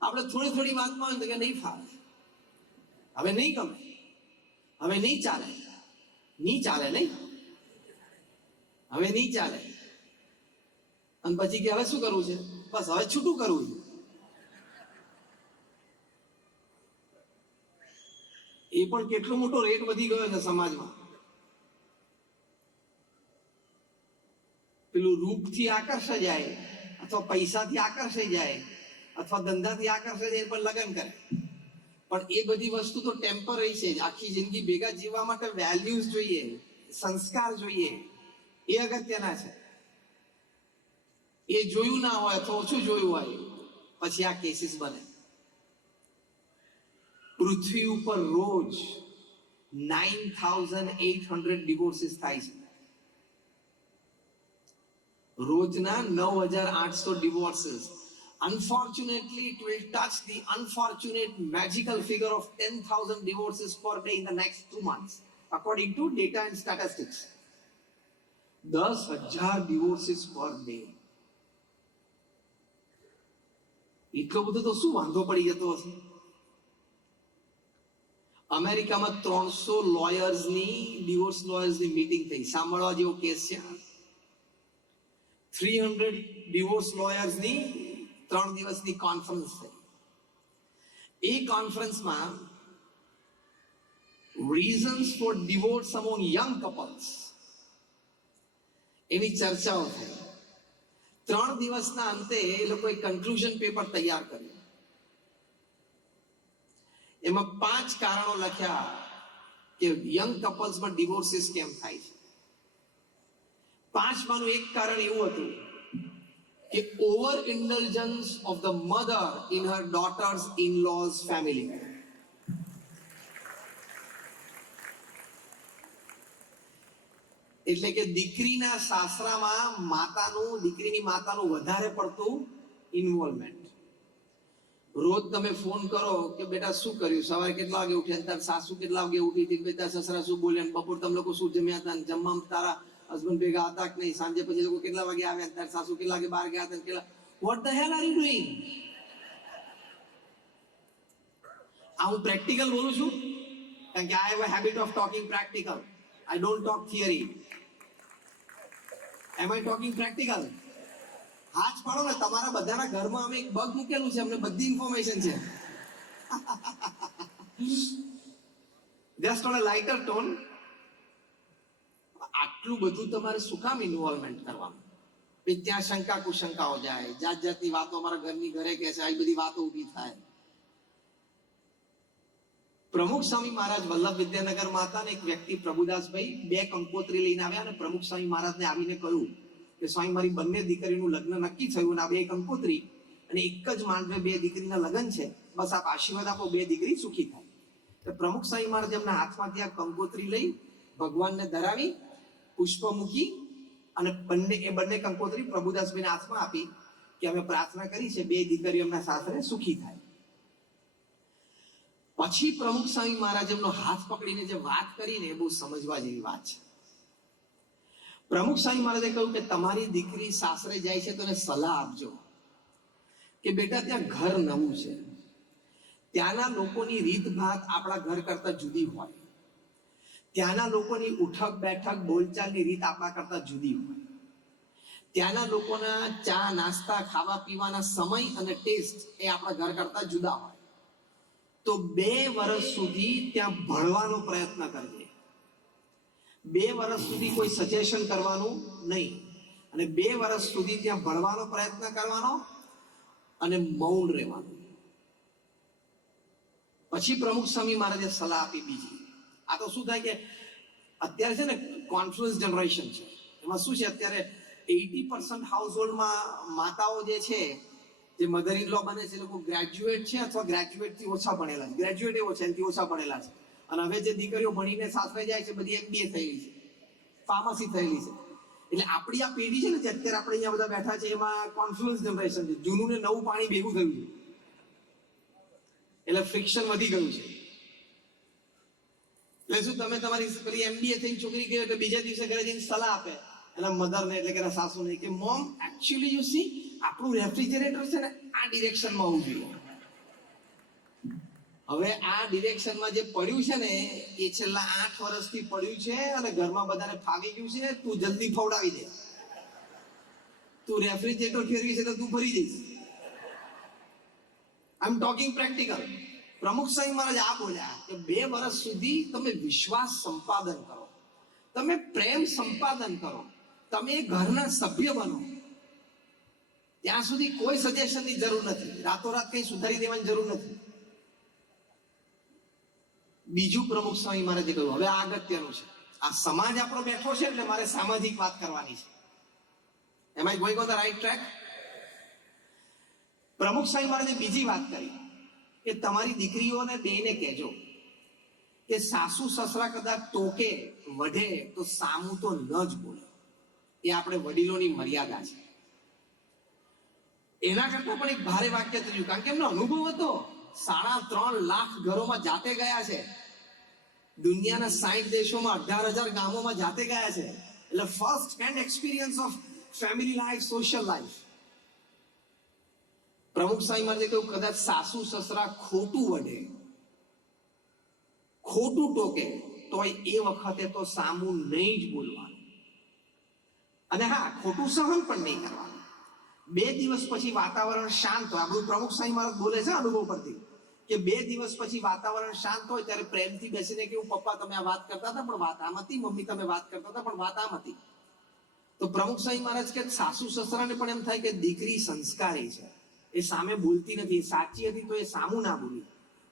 આપણે થોડી થોડી વાતમાં હોય તો કે નહીં ફાવે, હવે નહીં ગમે, હવે નહીં ચાલે, નહીં ચાલે, નહીં હવે નહીં ચાલે. અને પછી કે હવે શું કરવું છે? બસ હવે છૂટું કરવું છે. એ પણ કેટલો મોટો રેટ વધી ગયો છે સમાજમાં. પેલું રૂપથી આકર્ષાઈ જાય, અથવા પૈસાથી આકર્ષાઈ જાય, અથવા ધંધાથી આકર્ષાઈ જાય પણ લગ્ન કરે. પણ એ બધી વસ્તુ તો ટેમ્પરરી છે. આખી જિંદગી ભેગા જીવવા માટે વેલ્યુઝ જોઈએ, સંસ્કાર જોઈએ, એ અગત્યના છે. એ જોયું ના હોય અથવા ઓછું જોયું હોય પછી આ કેસીસ બને. પૃથ્વી ઉપર રોજ 9,800 ડિવોર્સિસ થાય છે. રોજના 9,800 ડિવોર્સિસ. Unfortunately, it will touch the unfortunate magical figure of 10,000 divorces per day in the next 2 months, according to data and statistics. 10,000 divorces per day. એટલો બધો તો શું વાંધો પડી જતો હશે? અમેરિકામાં 300 લોયર્સની, ડિવોર્સ લોયર્સની મીટિંગ થઈ. સાંભળવા જેવો કેસ છે. 300 ડિવોર્સ લોયર્સની 3 દિવસની કોન્ફરન્સ થઈ. એ કોન્ફરન્સમાં reasons for divorce among young couples એની ચર્ચાઓ થઈ. 3 દિવસના અંતે એ લોકોએ કન્ક્લુઝન પેપર તૈયાર કર્યું. એમાં 5 કારણો લખ્યા કે યંગ કપલ્સમાં ડિવોર્સિસ કેમ થાય છે. 5માનું એક કારણ એવું હતું કે over indulgence of the mother in her daughters in law's family. એટલે કે દીકરીના સાસરામાં દીકરીની માતાનું વધારે પડતું ઇન્વોલ્વમેન્ટ. રોજ તમે ફોન કરો કે બેટા શું કર્યું, સવારે કેટલા વાગે ઉઠ્યા, તાર સાસુ કેટલા વાગે ઉઠી હતી, બેટા સસરા શું બોલ્યા, બપોર તમે લોકો શું જમ્યા હતા, જમવામાં તારા હસબન્ડ ભેગા હતા કે નહીં, સાંજે પછી લોકો કેટલા વાગે આવ્યા, તાર સાસુ કેટલા વાગે બહાર ગયા હતા, કેટલા, what the hell are you doing? આ હું પ્રેક્ટિકલ બોલું છું કારણ કે I have a habit of talking practical. I don't talk theory. Am I talking practical? હાથ પાડો ને. તમારા બધાના ઘરમાં અમે એક બગ મૂકેલું છે, અમને બધી ઇન્ફોર્મેશન છે. Just on a lighter tone. આટલું બધું તમારે શું કામ ઇન્વોલ્વમેન્ટ કરવાનું? ત્યાં શંકા કુશંકાઓ જાય, જાત જાતની વાતો અમારા ઘરની ઘરે કે છે, આવી બધી વાતો ઊભી થાય. પ્રમુખ સ્વામી મહારાજ વલ્લભ વિદ્યાનગરમાં હતા ને એક વ્યક્તિ પ્રભુદાસભાઈ 2 કંકોત્રી લઈને આવ્યા અને પ્રમુખ સ્વામી મહારાજને આવીને કહ્યું કે સ્વામી મારી બંને દીકરીનું લગ્ન નક્કી થયું અને આ 2 કંકોત્રી અને એક જ માંડવે 2 દીકરીના લગ્ન છે, બસ આપ આશીર્વાદ આપો 2 દીકરી સુખી થાય. તો પ્રમુખ સ્વામી મહારાજ એમના હાથમાંથી આ કંકોત્રી લઈ ભગવાનને ધરાવી, પુષ્પ મૂકી અને બંને કંકોત્રી પ્રભુદાસભાઈના હાથમાં આપી કે અમે પ્રાર્થના કરી છે 2 દીકરીઓ એમના સાસરે સુખી થાય. પછી પ્રમુખ સ્વામી મહારાજ એમનો હાથ પકડીને જે વાત કરીને એ બહુ સમજવા જેવી વાત છે. પ્રમુખ સ્વામી મહારાજે કહ્યું કે તમારી દીકરી સાસરે જાય છે તો એને સલાહ આપજો કે બેટા ત્યાં ઘર નવું છે, ત્યાંના લોકોની રીતભાત આપણા ઘર કરતા જુદી હોય, ત્યાંના લોકોની ઉઠક બેઠક બોલચાલની રીત આપણા કરતા જુદી હોય, ત્યાંના લોકોના ચા નાસ્તા ખાવા પીવાના સમય અને ટેસ્ટ એ આપણા ઘર કરતા જુદા હોય. તો 2 વર્ષ સુધી ત્યાં ભણવાનો પ્રયત્ન કરજે. 2 વર્ષ સુધી કોઈ સજેશન કરવાનું નહીં અને 2 વર્ષ સુધી ત્યાં ભણવાનો પ્રયત્ન કરવાનો અને મૌન રહેવાનું. પછી પ્રમુખ સ્વામી મહારાજે સલાહ આપી બીજી. આ તો શું થાય કે અત્યારે છે ને કોન્ફ્લુઅન્સ જનરેશન છે. એમાં શું છે, અત્યારે 80% હાઉસહોલ્ડમાં માતાઓ જે છે, જે મધર ઇન લો બને છે, એ લોકો ગ્રેજ્યુએટ છે અથવા ગ્રેજ્યુએટથી ઓછા ભણેલા છે. ગ્રેજ્યુએટ એવો છે એનાથી ઓછા ભણેલા છે. અને હવે જે દીકરીઓ ભણીને સાસરે જાય છે બધી MBA થયેલી છે, ફાર્મસી થયેલી છે. એટલે આપણી આ પેઢી છે ને, જે અત્યારે આપણે અહીંયા બધા બેઠા છે, એમાં કોન્ફ્લુઅન્સ જનરેશન છે. જૂનું ને નવું પાણી ભેગું થયું છે એટલે ફ્રિક્શન વધી ગયું છે. એટલે શું, તમે તમારી પેલી MBA થઈ છોકરી ગઈ એટલે બીજા દિવસે ઘરે જઈને સલાહ આપે એના મધરને, એટલે કે એના સાસુને, કે મોમ એકચ્યુઅલી યુ સી આપણું રેફ્રિજરેટર છે ને આ ડિરેક્શનમાં હોવું જોઈએ. હવે આ ડિરેક્શનમાં જે પડ્યું છે ને એ છેલ્લા 8 વર્ષથી પડ્યું છે અને ઘરમાં બધાને ફાવી ગયું છે. તું જલ્દી ફવડાવી દે. તું રેફ્રિજરેટર ફેરવી છે તો તું ફરી જઈશ. આઈ એમ ટોકિંગ પ્રેક્ટિકલ. પ્રમુખ સ્વામી મહારાજ આ બોલ્યા કે 2 વર્ષ સુધી તમે વિશ્વાસ સંપાદન કરો, તમે પ્રેમ સંપાદન કરો, તમે ઘરના સભ્ય બનો. ત્યાં સુધી કોઈ સજેશનની જરૂર નથી. રાતોરાત કઈ સુધારી દેવાની જરૂર નથી. બીજું પ્રમુખ સ્વામી મહારાજે કહ્યું, હવે આ અગત્યનું છે. આ સમાજ આપણો બેઠો છે એટલે મારે સામાજિક વાત કરવાની છે. Am I going on the right track? Pramukh Swami મહારાજે બીજી વાત કરી કે તમારી દીકરીઓને બેને કહેજો કે સાસુ સસરા કદાચ ટોકે વઢે તો સામું તો ન જ બોલે. એ આપણે વડીલોની મર્યાદા છે. એના કરતા પણ એક ભારે વાક્ય થયું, કારણ કે એમનો અનુભવ હતો. 3.5 લાખ ઘરોમાં જાતે ગયા છે. દુનિયાના 60 દેશોમાં 18,000 ગામોમાં જાતે ગયા છે. એટલે first hand experience of family life, social life. પ્રમુખ સ્વામી મહારાજે કહ્યું, કદાચ સાસુ સસરા ખોટું વઢે, ખોટું ટોકે, તો એ વખતે તો સામું નહીં જ બોલવાનું. અને હા, ખોટું સહન પણ નહીં કરવાનું. 2 દિવસ પછી વાતાવરણ શાંત હોય. આપણું પ્રમુખ સ્વામી મહારાજ બોલે છે અનુભવ પરથી કે 2 દિવસ પછી વાતાવરણ શાંત હોય ત્યારે પ્રેમથી બેસીને કેવું, પપ્પા તમે આ વાત કરતા હતા પણ વાત આમ હતી, મમ્મી તમે વાત કરતા હતા પણ વાત આમ હતી. તો પ્રમુખ સ્વામી મહારાજ કે સાસુ સસરાને પણ એમ થાય કે દીકરી સંસ્કારી છે, એ સામે બોલતી નથી, સાચી હતી તો એ સામું ના બોલી,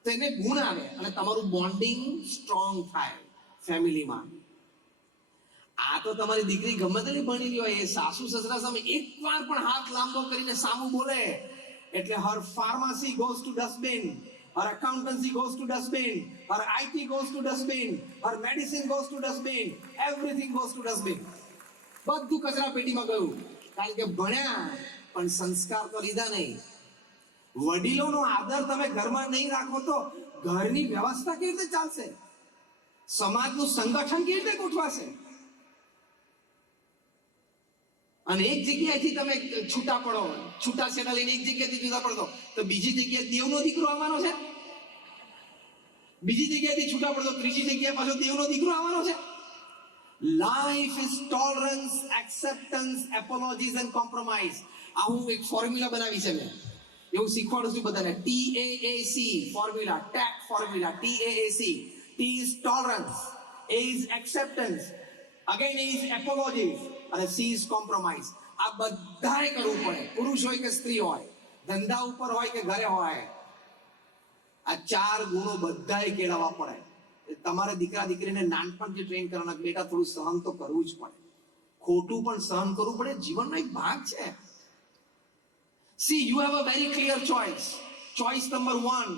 તો એને ગુણ આવે અને તમારું બોન્ડિંગ સ્ટ્રોંગ થાય ફેમિલીમાં. આ તો તમારી દીકરી ગમે તેટલી ભણેલી હોય, એ સાસુ સસરા સામે એકવાર પણ હાથ લાંબો કરીને સામું બોલે એટલે her pharmacy goes to dustbin, her accountancy goes to dustbin, her IT goes to dustbin, her medicine goes to dustbin, everything goes to dustbin. બધું કચરા પેટીમાં ગયું. કારણ કે ભણ્યા પણ સંસ્કાર તો લીધા નહીં. વડીલોનો આદર તમે ઘરમાં નહીં રાખો તો ઘરની વ્યવસ્થા કેવી રીતે ચાલશે? સમાજનું સંગઠન કેવી રીતે ગોઠવાશે? અને એક જગ્યાએથી તમે છૂટા પડો, છૂટા છેડા લઈને એક જગ્યાએથી જુદા પડો તો બીજી જગ્યાએ દેવનો દીકરો આવવાનો છે. બીજી જગ્યાએથી છૂટા પડો તો ત્રીજી જગ્યાએ પાછો દેવનો દીકરો આવવાનો છે. Life is tolerance, acceptance, એપોલોજીસ and compromise. આ હું એક ફોર્મ્યુલા બનાવી છે મેં, એવું શીખવાડું છું બધાને. TAAC ફોર્મ્યુલા, ટેક formula, TAAC. T is tolerance, A is acceptance, again A is apologies, અને C is compromise. આ બધાએ કરવું પડે, પુરુષ હોય કે સ્ત્રી હોય, ધંધા ઉપર હોય કે ઘરે હોય. આ 4 ગુણો બધાએ કેળવવા પડે. તમારે દીકરા દીકરીને નાનપણથી ટ્રેન કરવાના, બેટા થોડું સહન તો કરવું જ પડે, ખોટું પણ સહન કરવું પડે, જીવનનો એક ભાગ છે. See, you have a very clear choice. Choice number 1,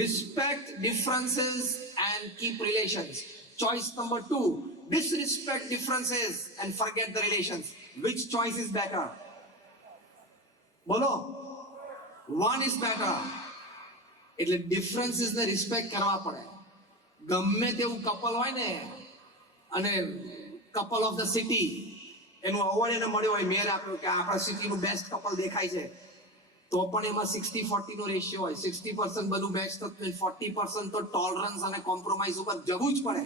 respect differences and keep relations. Choice number 2, disrespect differences and forget the relations. Which choice is better? બોલો. 1 is better. એટલે differences ને રિસ્પેક્ટ કરવા પડે. ગમે તેવું કપલ હોય ને, અને કપલ ઓફ ધ સિટી એનું અવોર્ડ એને મળ્યો હોય, મેયર આપ્યો કે આપણા સિટીનું બેસ્ટ કપલ દેખાય છે, તો પણ એમાં 60-40 નો રેશિયો હોય. 60% બધું બેસ્ટ, 40% તો ટોલરન્સ અને કોમ્પ્રોમાઇઝ ઉપર જવું જ પડે.